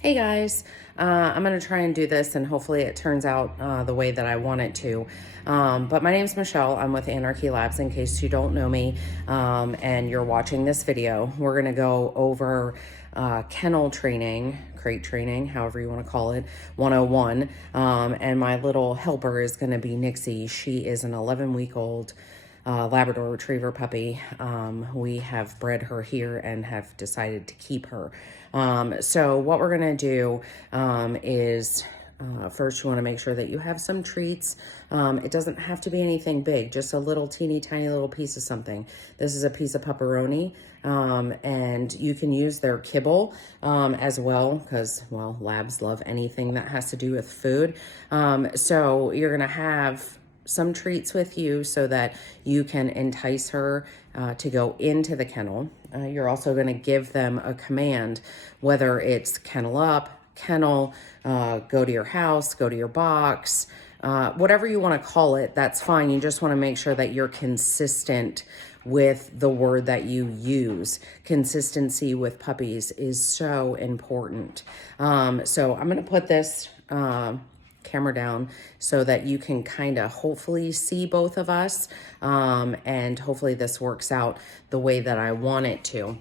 Hey guys, I'm going to try and do this and hopefully it turns out the way that I want it to. But my name is Michelle. I'm with Anarchy Labs in case you don't know me and you're watching this video. We're going to go over kennel training, crate training, however you want to call it, 101. And my little helper is going to be Nixie. She is an 11-week-old Labrador Retriever puppy. We have bred her here and have decided to keep her. So what we're gonna do is first you wanna make sure that you have some treats. It doesn't have to be anything big, just a little teeny tiny little piece of something. This is a piece of pepperoni, and you can use their kibble as well because, well, labs love anything that has to do with food. So you're gonna have some treats with you so that you can entice her to go into the kennel. You're also going to give them a command, whether it's kennel up, kennel, go to your house, go to your box, whatever you want to call it, that's fine. You just want to make sure that you're consistent with the word that you use. Consistency with puppies is so important. So I'm going to put this camera down so that you can kind of hopefully see both of us, and hopefully this works out the way that I want it to.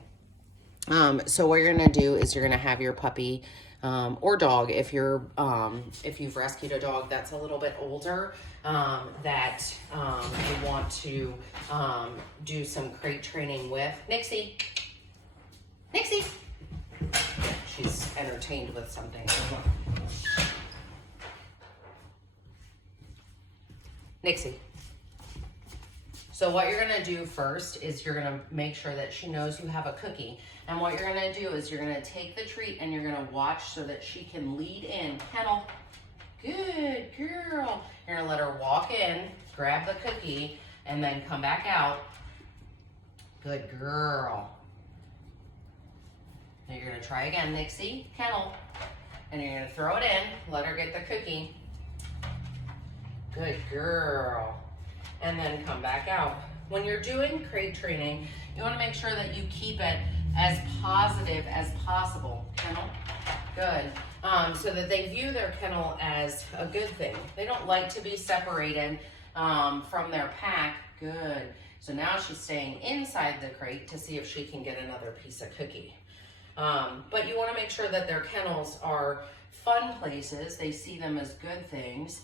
So what you're gonna do is you're gonna have your puppy or dog, if you've rescued a dog that's a little bit older, that you want to do some crate training with. Nixie, Nixie. She's entertained with something. Nixie. So what you're gonna do first is you're gonna make sure that she knows you have a cookie. And what you're gonna do is you're gonna take the treat and you're gonna watch so that she can lead in. Kennel, good girl. You're gonna let her walk in, grab the cookie, and then come back out. Good girl. Now you're gonna try again, Nixie, kennel. And you're gonna throw it in, let her get the cookie. Good girl. And then come back out. When you're doing crate training, you want to make sure that you keep it as positive as possible. Kennel, good. So that they view their kennel as a good thing. They don't like to be separated from their pack. Good. So now she's staying inside the crate to see if she can get another piece of cookie. But you want to make sure that their kennels are fun places. They see them as good things.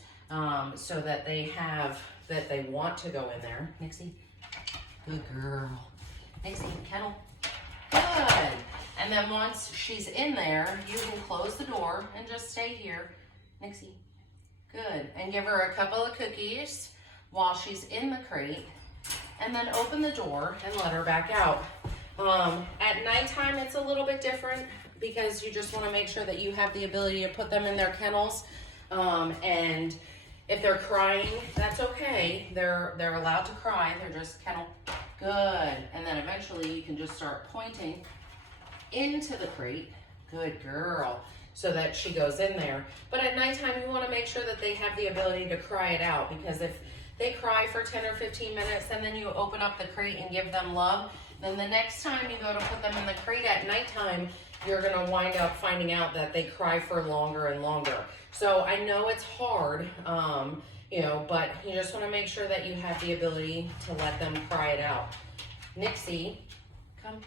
So that they want to go in there. Nixie, good girl. Nixie, kennel, good. And then once she's in there, you can close the door and just stay here. Nixie, good. And give her a couple of cookies while she's in the crate. And then open the door and let her back out. At nighttime, it's a little bit different because you just want to make sure that you have the ability to put them in their kennels. And if they're crying, that's okay. They're allowed to cry. They're just kennel, good. And then eventually you can just start pointing into the crate, good girl, so that she goes in there. But at nighttime, you want to make sure that they have the ability to cry it out, because if they cry for 10 or 15 minutes and then you open up the crate and give them love, then the next time you go to put them in the crate at nighttime, you're gonna wind up finding out that they cry for longer and longer. So I know it's hard, but you just wanna make sure that you have the ability to let them cry it out. Nixie, come.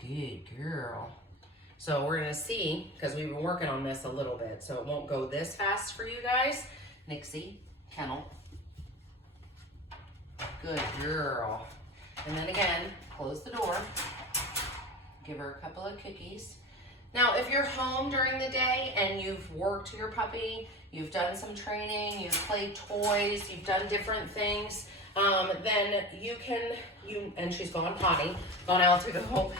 Good girl. So we're gonna see, because we've been working on this a little bit, so it won't go this fast for you guys. Nixie, kennel. Good girl. And then again, close the door. Give her a couple of cookies. Now, if you're home during the day and you've worked your puppy, you've done some training, you've played toys, you've done different things, then and she's gone out to go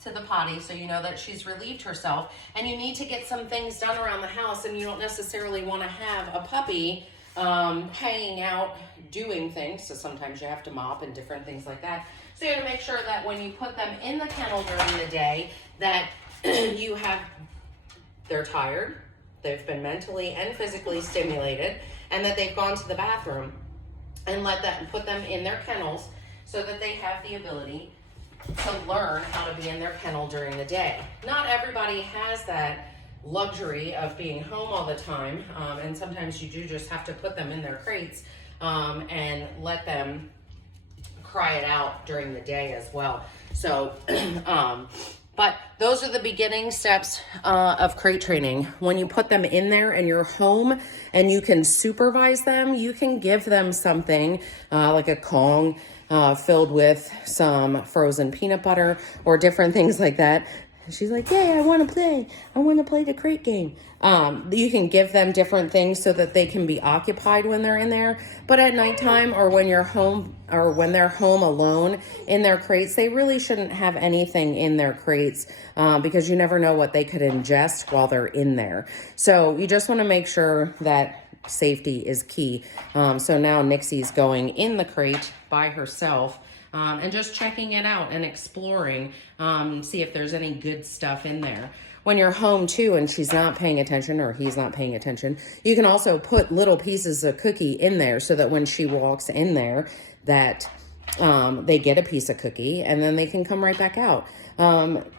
to the potty, so you know that she's relieved herself, and you need to get some things done around the house, and you don't necessarily want to have a puppy hanging out doing things, so sometimes you have to mop and different things like that. So you have to make sure that when you put them in the kennel during the day, that they're tired, they've been mentally and physically stimulated, and that they've gone to the bathroom, and put them in their kennels so that they have the ability to learn how to be in their kennel during the day. Not everybody has that luxury of being home all the time, and sometimes you do just have to put them in their crates and let them cry it out during the day as well. So, but those are the beginning steps of crate training. When you put them in there and you're home and you can supervise them, you can give them something like a Kong filled with some frozen peanut butter or different things like that. She's like, yay, I want to play. I want to play the crate game. You can give them different things so that they can be occupied when they're in there. But at nighttime or when you're home or when they're home alone in their crates, they really shouldn't have anything in their crates because you never know what they could ingest while they're in there. So you just want to make sure that safety is key. So now Nixie's going in the crate by herself. And just checking it out and exploring, see if there's any good stuff in there. When you're home too and she's not paying attention or he's not paying attention, you can also put little pieces of cookie in there so that when she walks in there that they get a piece of cookie and then they can come right back out.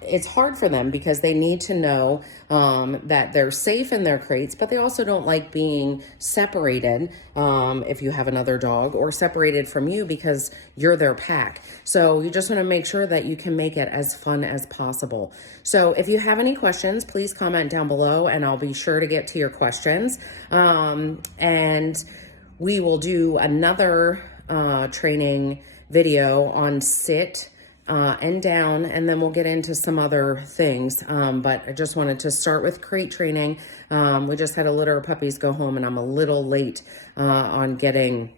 It's hard for them because they need to know that they're safe in their crates, but they also don't like being separated if you have another dog or separated from you because you're their pack. So you just want to make sure that you can make it as fun as possible. So if you have any questions, please comment down below and I'll be sure to get to your questions. And we will do another training video on sit and down, and then we'll get into some other things. But I just wanted to start with crate training. We just had a litter of puppies go home and I'm a little late on getting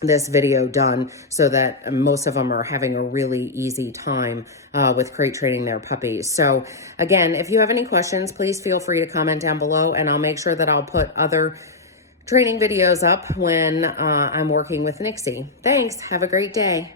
this video done so that most of them are having a really easy time with crate training their puppies. So again, if you have any questions, please feel free to comment down below and I'll make sure that I'll put other training videos up when I'm working with Nixie. Thanks. Have a great day.